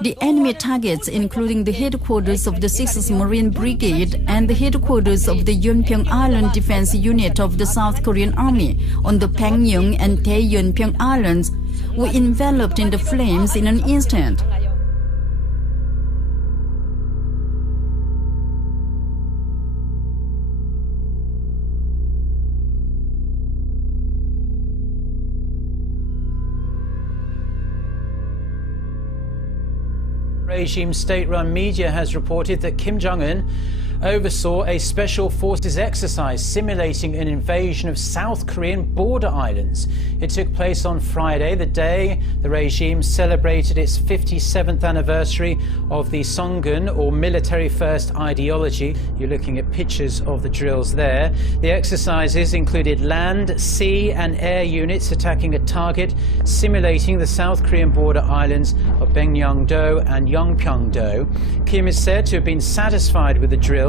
The enemy targets, including the headquarters of the 6th Marine Brigade and the headquarters of the Yeonpyeong Island Defense Unit of the South Korean Army on the Pangnyeong and Daeyeonpyeong Islands, were enveloped in the flames in an instant. Regime state-run media has reported that Kim Jong-un oversaw a special forces exercise simulating an invasion of South Korean border islands. It took place on Friday, the day the regime celebrated its 57th anniversary of the Songun, or military first ideology. You're looking at pictures of the drills there. The exercises included land, sea and air units attacking a target simulating the South Korean border islands of Baekneung-do and Yeonpyeong-do. Kim is said to have been satisfied with the drills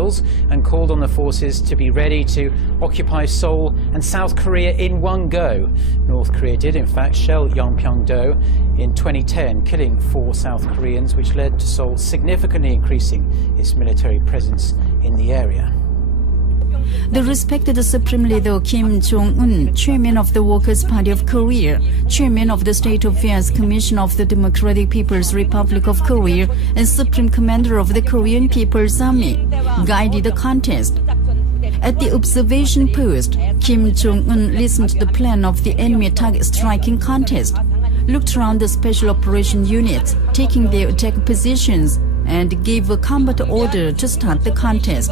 and called on the forces to be ready to occupy Seoul and South Korea in one go. North Korea did in fact shell Yeonpyeong-do in 2010, killing 4 South Koreans, which led to Seoul significantly increasing its military presence in the area. The respected Supreme Leader Kim Jong-un, Chairman of the Workers' Party of Korea, Chairman of the State Affairs Commission of the Democratic People's Republic of Korea, and Supreme Commander of the Korean People's Army, guided the contest. At the observation post, Kim Jong-un listened to the plan of the enemy target striking contest, looked around the special operation units, taking their attack positions, and gave a combat order to start the contest.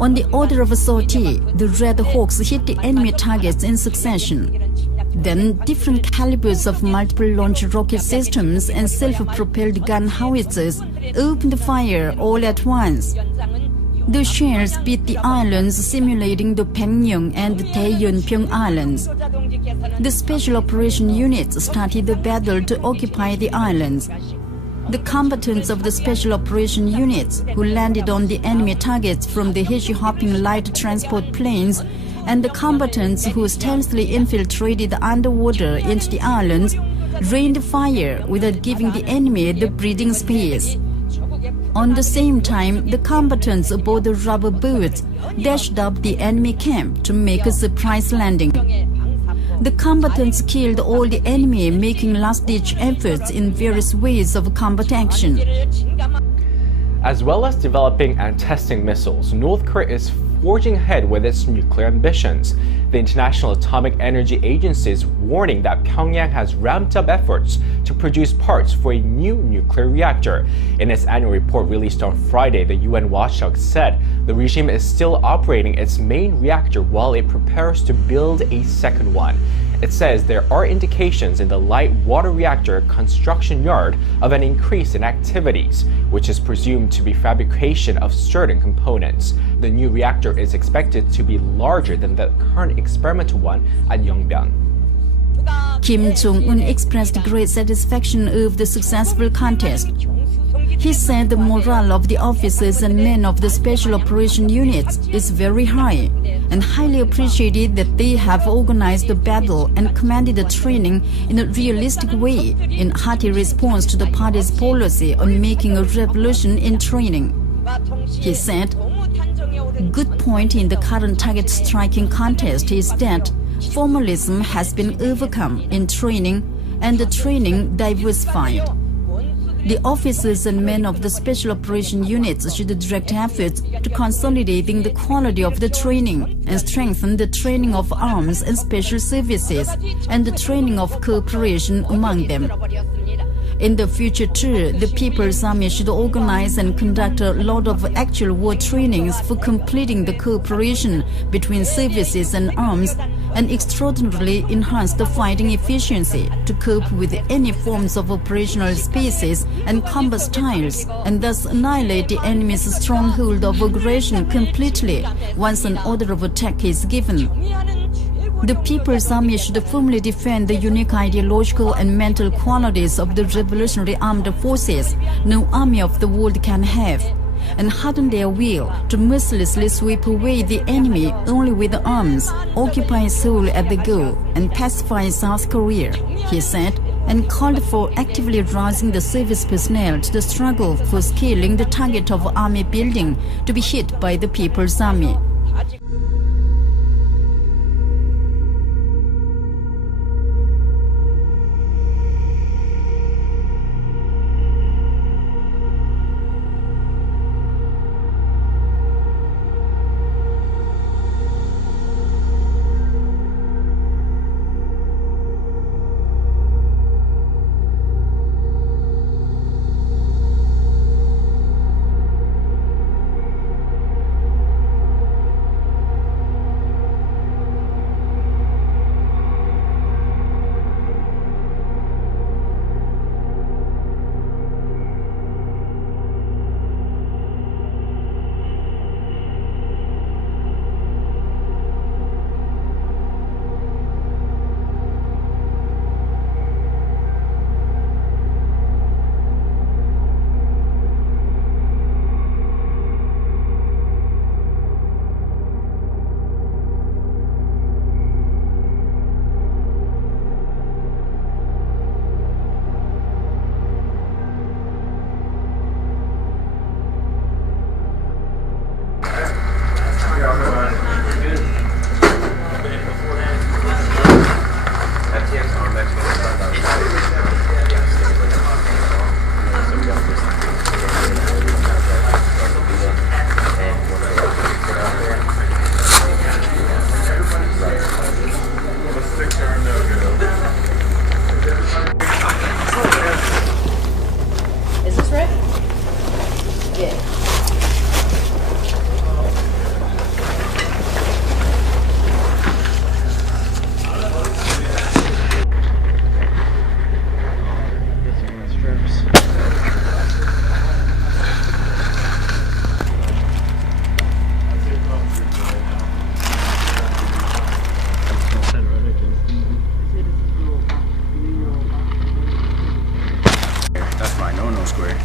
On the order of a sortie, the Red Hawks hit the enemy targets in succession. Then, different calibers of multiple launch rocket systems and self-propelled gun howitzers opened fire all at once. The shells beat the islands simulating the Pangnyeong and Daeyeonpyeong Islands. The special operation units started the battle to occupy the islands. The combatants of the special operation units, who landed on the enemy targets from the heli-hopping light transport planes, and the combatants who stealthily infiltrated underwater into the islands, rained fire without giving the enemy the breathing space. On the same time, the combatants aboard the rubber boats dashed up the enemy camp to make a surprise landing. The combatants killed all the enemy, making last-ditch efforts in various ways of combat action. As well as developing and testing missiles, North Korea is forging ahead with its nuclear ambitions. The International Atomic Energy Agency is warning that Pyongyang has ramped up efforts to produce parts for a new nuclear reactor. In its annual report released on Friday, the UN watchdog said the regime is still operating its main reactor while it prepares to build a second one. It says there are indications in the light water reactor construction yard of an increase in activities, which is presumed to be fabrication of certain components. The new reactor is expected to be larger than the current experimental one at Yongbyon. Kim Jong-un expressed great satisfaction over the successful contest. He said the morale of the officers and men of the special operation units is very high, and highly appreciated that they have organized the battle and commanded the training in a realistic way, in hearty response to the party's policy on making a revolution in training. He said, "Good point in the current target striking contest is that formalism has been overcome in training and the training diversified. The officers and men of the special operation units should direct efforts to consolidating the quality of the training and strengthen the training of arms and special services and the training of cooperation among them. In the future too, the People's Army should organize and conduct a lot of actual war trainings for completing the cooperation between services and arms and extraordinarily enhance the fighting efficiency to cope with any forms of operational spaces and combat styles, and thus annihilate the enemy's stronghold of aggression completely once an order of attack is given. The People's Army should firmly defend the unique ideological and mental qualities of the revolutionary armed forces no army of the world can have, and harden their will to mercilessly sweep away the enemy only with arms, occupy Seoul at the goal, and pacify South Korea," he said. and called for actively rousing the service personnel to the struggle for scaling the target of army building to be hit by the People's Army. Is this right? Yeah. That's my no-no square.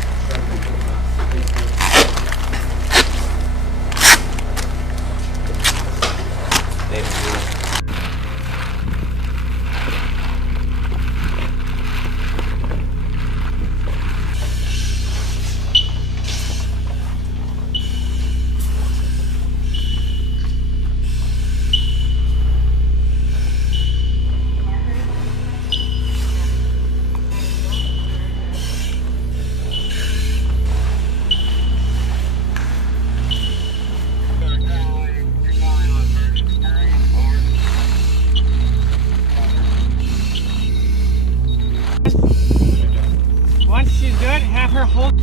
Once she's good, have her hold.